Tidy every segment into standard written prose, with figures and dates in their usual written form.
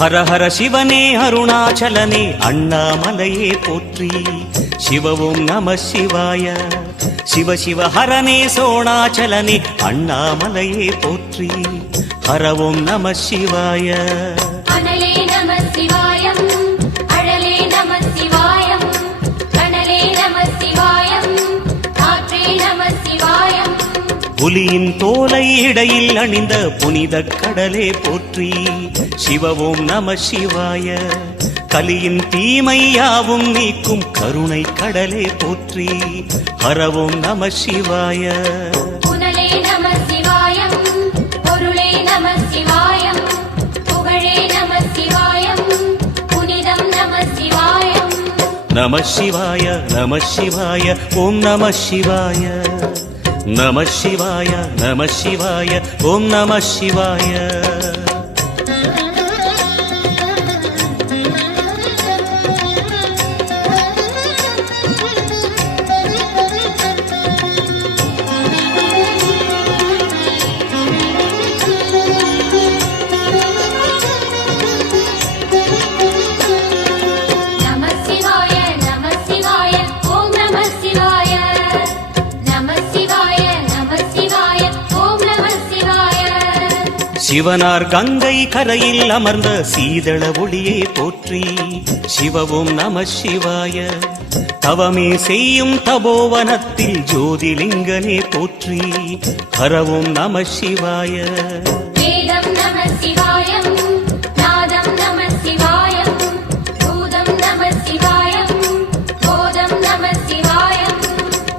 ஹர ஹர சிவனே அருணாச்சலனே அண்ணாமலையே போற்றி. சிவவும் நம சிவாய. சிவ சிவ ஹரனே சோணாச்சலனே அண்ணாமலையே போற்றி. ஹரவும் நம சிவாய. அனலே நம சிவாயம், அழலே நம சிவாயம், கனலே நம சிவாயம், காற்றே நம சிவாயம். புலியின் தோலை இடையில் அணிந்த புனித கடலே போற்றி. சிவவும் நம சிவாய. கலியின் தீமையாவும் நீக்கும் கருணை கடலே போற்றி. ஹரவும் நம சிவாய. புனலே நம சிவாயம், பொருளே நம சிவாயம், புகழே நம சிவாயம், புனிதம் நம சிவாயம். நம சிவாய நம சிவாய ஓம் நம சிவாய. நம சிவாய நம சிவாய ஓம் நம சிவாய. சிவனார் கங்கை கரையில் அமர்ந்த சீதள ஒளியே போற்றி. சிவவும் நம சிவாய. தவமே செய்யும் தபோவனத்தில் ஜோதிலிங்கனே போற்றி. ஹரவும் நம சிவாய. வேதம் நம சிவாயம், நாதம் நம சிவாயம், பூதம் நம சிவாயம், போதம் நம சிவாயம்.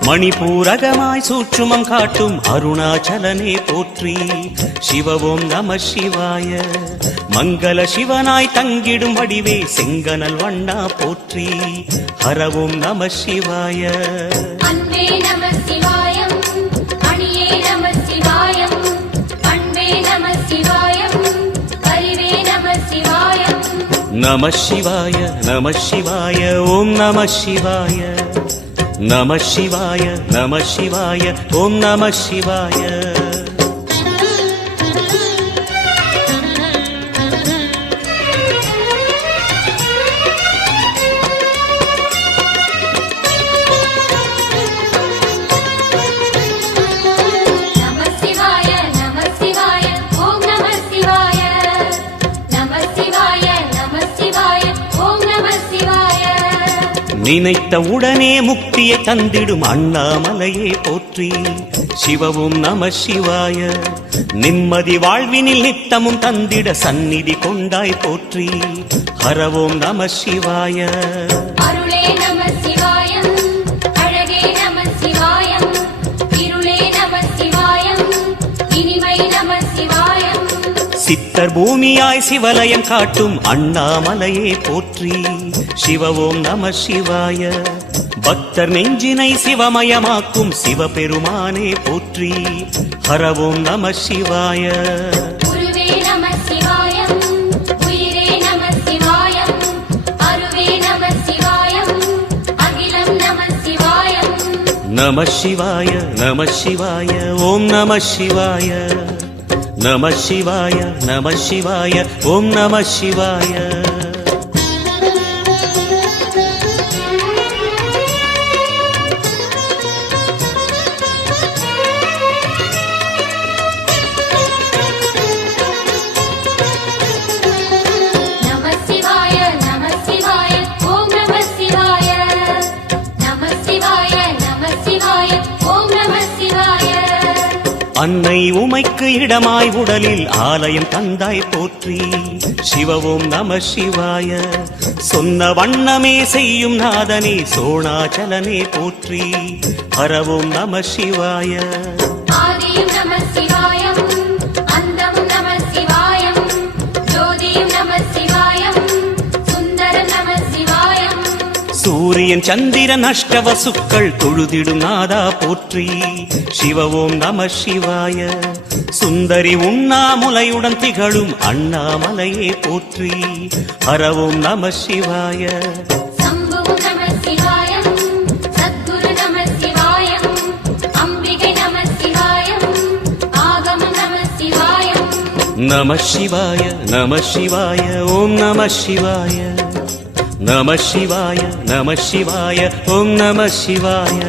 மணிபூரகமாய் சூட்சுமம் காட்டும் அருணாச்சலனே போற்றி. சிவவும் நம சிவாய. மங்கள சிவனாய் தங்கிடும் வடிவே செங்கனல் வண்ணா போற்றி. ஹரவும் நம சிவாய. அன்பே நம சிவாயம், அணியே நம சிவாயம், அன்பே நம சிவாயம், அறிவே நம சிவாயம். நம சிவாய நம சிவாய ஓம் நம சிவாய. நம சிவாய நம சிவாய ஓம் நம சிவாய. நினைத்த உடனே முக்தியை தந்திடும் அண்ணாமலையே போற்றி. சிவவும் நம சிவாய. நிம்மதி வாழ்வினில் நித்தமும் தந்திட சந்நிதி கொண்டாய் போற்றி. ஹரவோம் நம சிவாய. அருளே நம சிவாயம், அழகே நம சிவாயம், இருளே நம சிவாயம், இனிமை நம சிவாயம். சித்தர் பூமியாய் சிவலயம் காட்டும் அண்ணாமலையே போற்றி. சிவவோம் நம சிவாய. பக்தர் நெஞ்சினை சிவமயமாக்கும் சிவபெருமானே போற்றி. ஹரவோம் நம சிவாய. குருவே நம சிவாயம், உயிரே நம சிவாயம், அருவே நம சிவாயம், அகிலம் நம சிவாயம். நம சிவாய நம சிவாய ஓம் நம சிவாய. நம சிவாய நம சிவாய ஓம் நம சிவாய. அன்னை உமைக்கு இடமாய் உடலில் ஆலயம் தந்தாய் போற்றி. சிவவோம் நம சிவாய. சொன்ன வண்ணமே செய்யும் நாதனே சோணாச்சலனே போற்றி. ஹரவோம் நம சிவாய. ஆதியும் நம சிவாயம், அந்தமும் நம சிவாயம், ஜோதியும் நம சிவாயம், சுந்தரம் நம சிவாயம். சூரியன் சந்திரன் அஷ்டவசுக்கள் தொழுதிடும் நாதா போற்றி. சிவவோம் நம சிவாய. சுந்தரி உண்ணாமுலையுடன் திகழும் அண்ணாமலையே போற்றி. ஹரவோம் நம சிவாய. சம்புவும் நம சிவாயம், சத்குரு நம சிவாயம், அம்பிகை நம சிவாயம், ஆகமம் நம சிவாயம். நம சிவாய நம சிவாய ஓம் நம சிவாய நம சிவாய நம சிவாய ஓம் நம சிவாய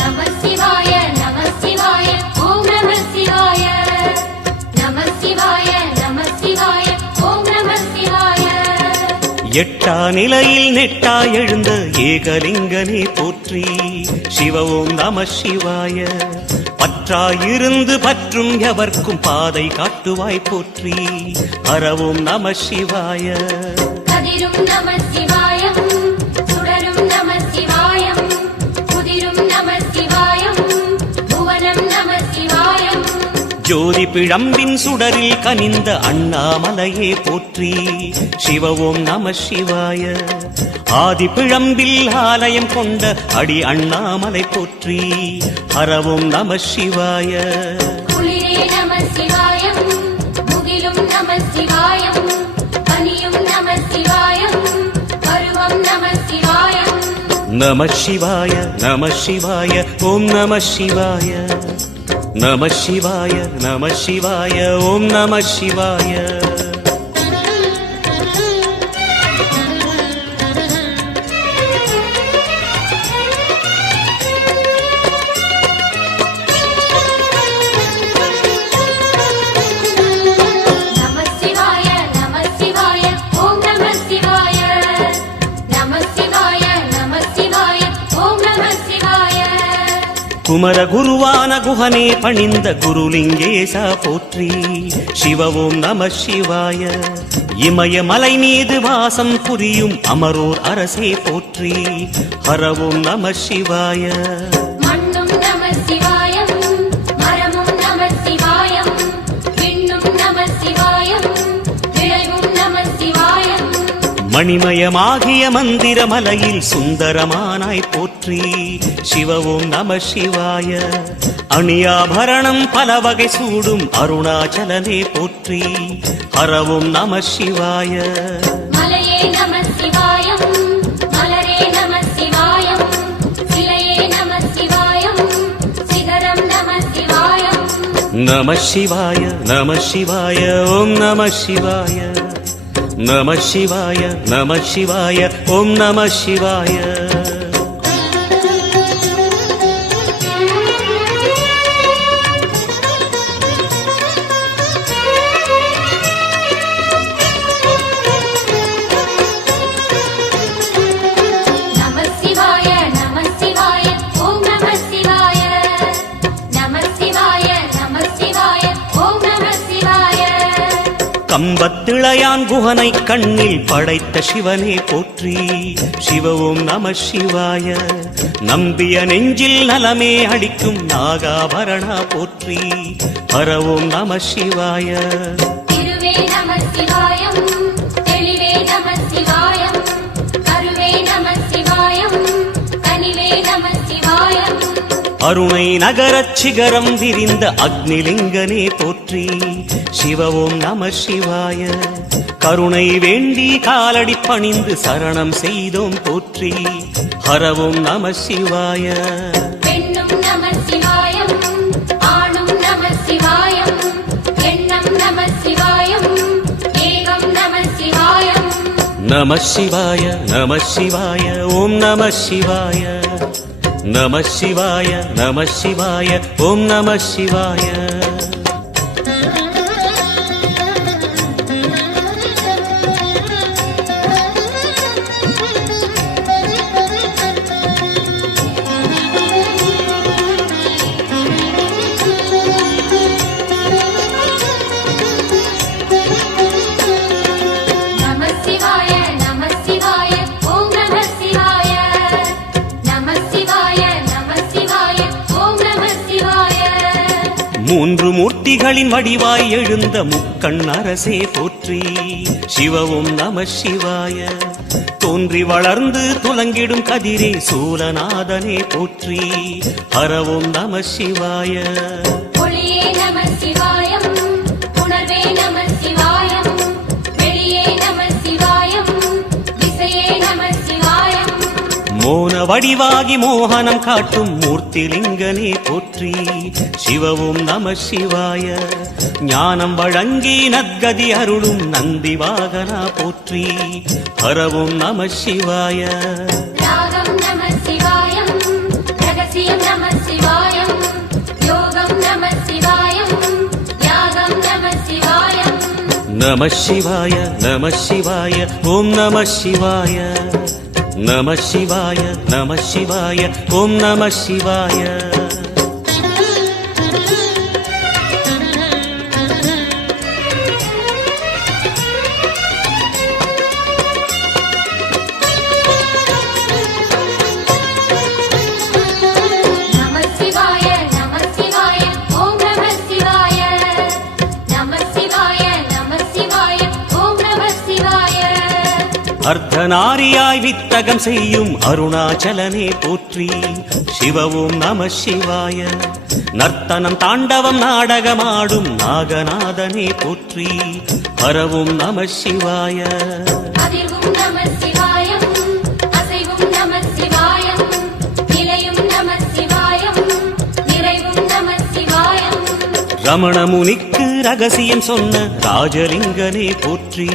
நம சிவாய நம சிவாய ஓம் நம சிவாய நம சிவாய நம சிவாய ஓம் நம சிவாய எட்டா நிலையில் நெட்டா எழுந்த ஏகலிங்கனே போற்றி சிவ ஓம் நம சிவாய பற்றாயிருந்து பற்றும் எவர்க்கும் பாதை காட்டுவாய் போற்றி ஹரவோம் நம சிவாய கதிரும் நம சிவாயம் சுடரும் நம சிவாயம் குதிரும் நம சிவாயம் புவனம் நம சிவாயம் ஜோதி பிழம்பின் சுடரில் கனிந்த அண்ணாமலையே போற்றி சிவ ஓம் நம சிவாய ஆதி பிழம்பில் ஆலயம் கொண்ட அடி அண்ணாமலை போற்றி ஹரவோம் நம சிவாய குளிரே நம சிவாயம் முகிலும் நம சிவாயம் பனியும் நம சிவாயம் பருவம் நம சிவாயம் நம சிவாய நம சிவாய ஓம் நம சிவாய நம சிவாய நம சிவாய ஓம் நம சிவாய நம சிவாய நம சிவாய ஓம் நம சிவாய நம சிவாய நம சிவாய ஓம் நம சிவாய குமர குருவான குஹனே பணிந்த குருலிங்கேசா போற்றி சிவ ஓம் நம சிவாய இமயமலை மீது வாசம் புரியும் அமரோர் அரசே போற்றி ஹரவோம் நம சிவாய மண்ணும் நம சிவாயம் மரமும் நம சிவாயம் விண்ணும் நம சிவாயம் விளைவும் நம சிவாயம் மணிமயமாகிய மந்திர மலையில் சுந்தரமானாய் போற்றி சிவ ஓம் நம சிவாய அணியாபரணம் பல வகை சூடும் அருணாச்சலனே போற்றி ஹரவோம் நம சிவாய மலையே நம சிவாயம் மலரே நம சிவாயம் சிலையே நம சிவாயம் சிகரம் நம சிவாயம் நம சிவாய நம சிவாய ஓம் நம சிவாய நம சிவாய நம சிவாய ஓம் நம சிவாய நம சிவாய நம சிவாய ஓம் நம சிவாய நம சிவாய நம சிவாய ஓம் நம சிவாய கம்பத்திளையான் குஹனை கண்ணில் படைத்த சிவனே போற்றி சிவ ஓம் நம சிவாய நம்பிய நெஞ்சில் நலமே அளிக்கும் நாகாபரணா போற்றி ஹரவோம் நம சிவாய திருவே நம சிவாயம் தெளிவே நம சிவாயம் கருவே நம சிவாயம் கனிவே நம சிவாயம் அருணை நகரச் சிகரம் விரிந்த அக்னிலிங்கனே போற்றி சிவ ஓம் நம சிவாய கருணை வேண்டி காலடி பணிந்து சரணம் செய்தோம் போற்றி ஹரவோம் நம சிவாய பெண்ணும் நம சிவாயம் ஆணும் நம சிவாயம் எண்ணம் நம சிவாயம் ஏகம் நம சிவாயம் நம சிவாய நம சிவாய ஓம் நம சிவாய நம சிவாய நம சிவாய ஓம் நம சிவாய நம சிவாய நம சிவாய ஓம் நம சிவாய நம சிவாய நம சிவாய ஓம் நம சிவாய மூன்று மூர்த்திகளின் வடிவாய் எழுந்த முக்கண் அரசே போற்றி சிவ ஓம் நம சிவாய தோன்றி வளர்ந்து துலங்கிடும் கதிரே சூலநாதனே போற்றி ஹர ஓம் நம சிவாய ஒளியே நம சிவாயம் உணர்வே நம சிவாயம் வெளியே நம சிவாயம் திசையே நம சிவாயம் மோன வடிவாகி மோகனம் காட்டும் மூர்த்திலிங்கனே போற்றி சிவவும் நம சிவாய ஞானம் வழங்கி நற்கதி அருளும் நந்தி வாகனா போற்றி ஹரவும் நம சிவாய ராகம் நம சிவாயம் ரகசியம் நம சிவாயம் யோகம் நம சிவாயம் யாகம் நம சிவாயம் நம சிவாய நம சிவாய ஓம் நம சிவாய நம சிவாய நம சிவாய ஓம் நம சிவாய நம சிவாய நம சிவாய ஓம் நம சிவாய நம சிவாய நம சிவாய ஓம் நம சிவாய அர்த்தநாரியாய் வித்தகம் செய்யும் அருணாச்சலனே போற்றி சிவவும் நம சிவாய நர்த்தனம் தாண்டவம் நாடகமாடும் நாகநாதனே போற்றி ஹரவும் நம சிவாய அதிர்வும் நம சிவாயம் அசைவும் நம சிவாயம் நிலையும் நம சிவாயம் நிறைவும் நம சிவாயம் ரமண முனிக்கு ரகசியம் சொன்ன ராஜலிங்கனே போற்றி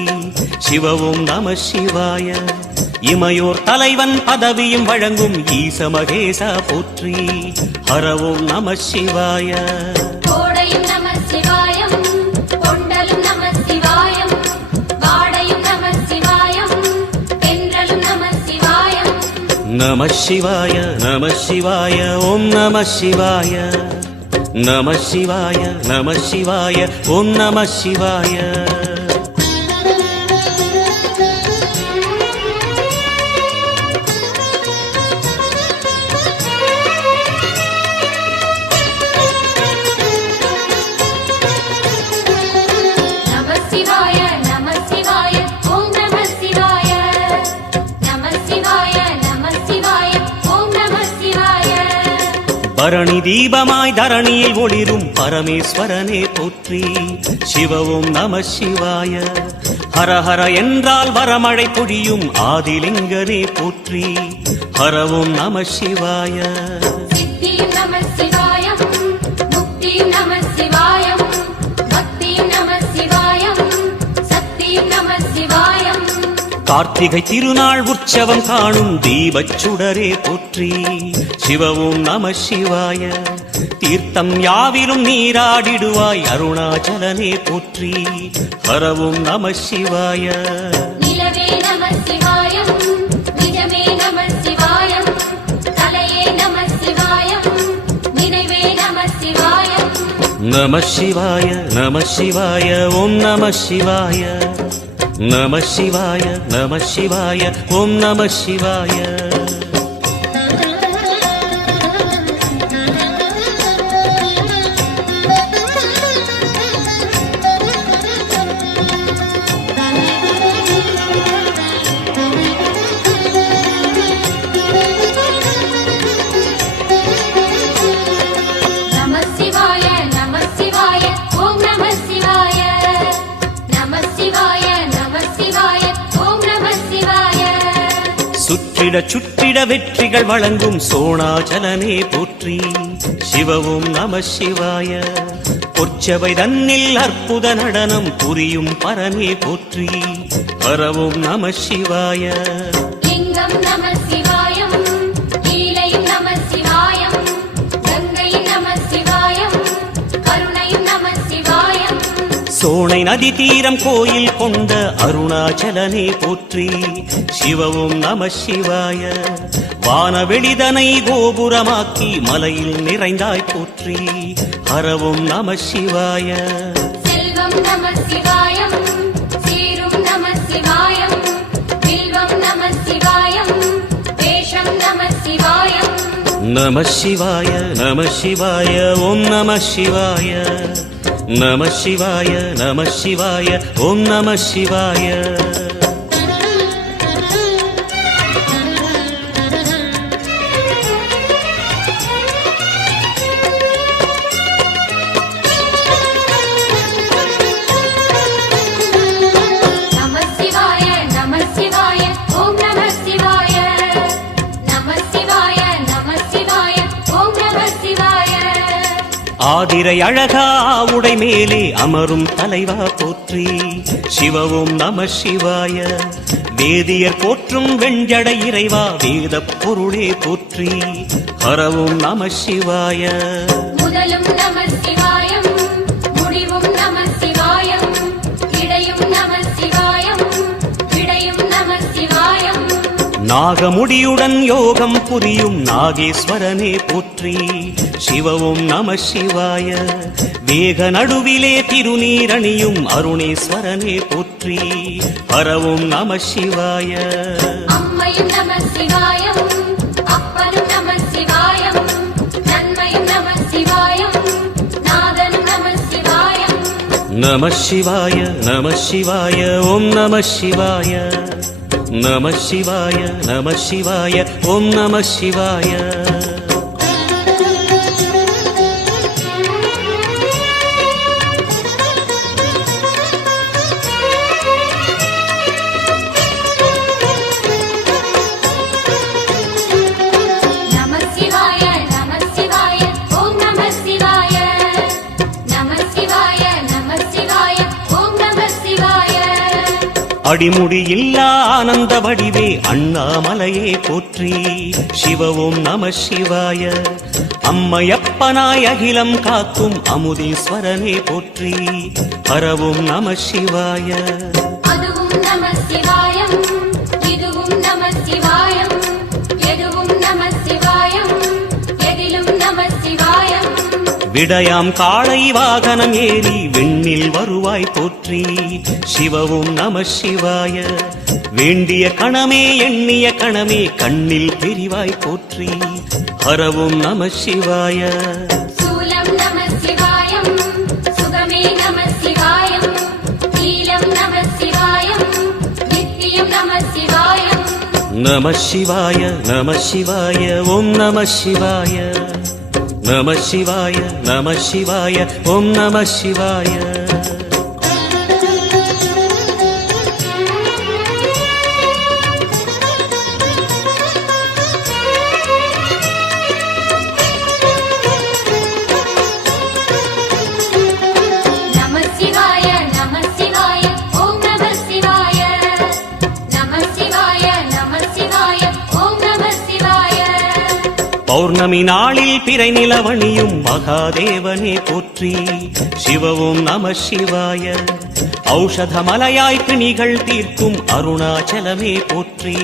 சிவவும் நம சிவாய இமையோர் தலைவன் பதவியும் வழங்கும் ஈச மகேசா போற்றி ஹரவும் நம சிவாய கோடையும் நம சிவாயம் கொண்டலும் நம சிவாயம் வாடையும் நம சிவாயம் தென்றலும் நம சிவாயம் நம சிவாய நம சிவாய ஓம் நம சிவாய நம சிவாய நம சிவாய ஓம் நம சிவாய நம சிவாய நம சிவாய ஓம் நம சிவாய நம சிவாய நம சிவாய ஓம் நம சிவாய பரணி தீபமாய் தரணியில் ஒளிரும் பரமேஸ்வரனே போற்றி சிவவும் நம சிவாய ஹரஹர என்றால் வரமழை பொழியும் ஆதிலிங்கனே போற்றி ஹரவும் நம சிவாய சித்தியும் நம சிவாயம் முக்தியும் நம சிவாயம் பக்தியும் நம சிவாயம் சக்தியும் நம சிவாயம் கார்த்திகை திருநாள் உற்சவம் காணும் தீபச் சுடரே போற்றி சிவவும் நம சிவாய தீர்த்தம் யாவிலும் நீராடிடுவாய் அருணாச்சலனே போற்றி ஹரவும் நம சிவாய நிலவே நம சிவாயம் நிஜமே நம சிவாயம் தலையே நம சிவாயம் நினைவே நம சிவாயம் நம சிவாய நம சிவாய ஓம் நம சிவாய நம சிவாய நம சிவாய ஓம் நம சிவாய நம சிவாய நம சிவாய ஓம் நம சிவாய நம சிவாய நம சிவாய ஓம் நம சிவாய சுற்றிட சுற்றிட வெற்றிகள் வழங்கும் சோணாச்சலனே போற்றி சிவவும் நம சிவாய பொற்சபை தன்னில் அற்புத நடனம் புரியும் பரமே போற்றி ஹரவும் நம சிவாய லிங்கம் நம சிவாயம் லீலையும் நம சிவாயம் கங்கையும் நம சிவாயம் கருணையும் நம சிவாயம் சோனை நதி தீரம் கோயில் கொண்ட அருணாச்சலனே போற்றி சிவவும் நம சிவாய வானவெளிதனை கோபுரமாக்கி மலையில் நிறைந்தாய் போற்றி ஹரவும் நம சிவாய செல்வம் நம சிவாயம் சீரும் நம சிவாயம் வில்வம் நம சிவாயம் வேஷம் நம சிவாயம் நம சிவாய நம சிவாய ஓம் நம சிவாய நம சிவாய நம சிவாய ஓம் நம சிவாய ஆதிரை அழகா உடை மேலே அமரும் தலைவா போற்றி. சிவவும் நம சிவாய. வேதியர் போற்றும் வெஞ்சடை இறைவா வேத பொருளே போற்றி. ஹரவும் நம சிவாய. முதலும் நம சிவாயம், முடிவும் நம சிவாயம், இடையும் நம சிவாயம், விடையும் நம சிவாயம். நாகமுடியுடன் யோகம் புரியும் நாகேஸ்வரனே போற்றி. சிவவும் நம சிவாய. வேக நடுவிலே திருநீரணியும் அருணேஸ்வரனே போற்றி. ஹரவும் நம சிவாய. அம்மையும் நம சிவாயம், அப்பனும் நம சிவாயம், நன்மையும் நம சிவாயம், நாதனும் நம சிவாயம். நம சிவாய நம சிவாய ஓம் நம சிவாய. நம சிவாய நம சிவாய ஓம் நம சிவாய. நம சிவாய நம சிவாய ஓம் நம சிவாய. நம சிவாய நம சிவாய ஓம் நம சிவாய. அடிமுடியில்லா ஆனந்த வடிவே அண்ணாமலையே போற்றி. சிவவும் நம சிவாய. அம்மையப்பனாய் அகிலம் காக்கும் அமுதீஸ்வரனே போற்றி. ஹரவும் நம சிவாய. அதுவும் நம சிவாயம், இதுவும் நம சிவாயம், எதுவும் நம சிவாயம், எதிலும் நம சிவாயம். விடயாம் காளை வாகனம் ஏறி விண்ணில் வருவாய் போற்றி. சிவவும் நம சிவாய. வேண்டிய கணமே எண்ணிய கணமே கண்ணில் தெரிவாய் போற்றி. ஹரவும் நம சிவாய. சூலம் நம சிவாயம், சுகமே நம சிவாயம், நீலம் நம சிவாயம், நித்தியம் நம சிவாயம். நம சிவாய நம சிவாய ஓம் நம சிவாய. நம சிவாய நம சிவாய ஓம் நம சிவாய. நம சிவாய நம சிவாய ஓம் நம சிவாய. நம சிவாய நம சிவாய ஓம் நம சிவாய. பௌர்ணமி நாளில் பிறை நிலவணியும் மகாதேவனே போற்றி. சிவவும் நம சிவாய. ஔஷதமலையாய் பிணிகள் தீர்க்கும் அருணாச்சலமே போற்றி.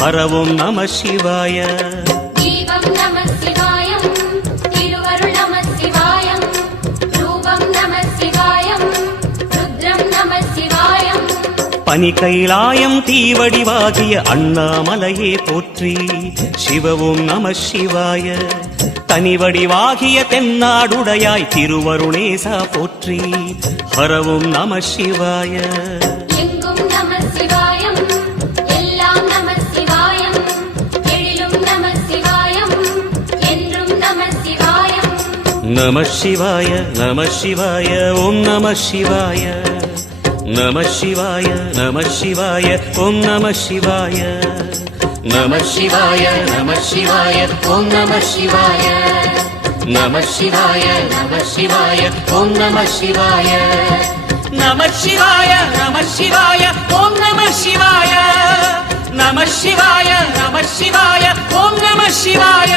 ஹரவும் நம சிவாய. தீபம் நம சிவாயம், திருவருள் நம சிவாயம், ரூபம் நம சிவாயம், ருத்ரம் நம சிவாயம். பனி கைலாயம் தீவடிவாகிய அண்ணாமலையே போற்றி. சிவவும் நம சிவாய. தனிவடிவாகிய தென்னாடுடையாய் திருவருணேசா போற்றி. ஹரவும் நம சிவாய. எங்கும் நம சிவாயம், எல்லாம் நம சிவாயம், எழிலும் நம சிவாயம், என்றும் நம சிவாயம். நம சிவாய நம சிவாய ஓம் நம சிவாய. நம சிவாய நம சிவாய ஓம் நம சிவாய. நம சிவாய நம சிவாய ஓம் நம சிவாய. நம சிவாய நம சிவாய ஓம் நம சிவாய. நம சிவாய நம சிவாய ஓம் நம சிவாய. நம சிவாய நம சிவாய ஓம் நம சிவாய.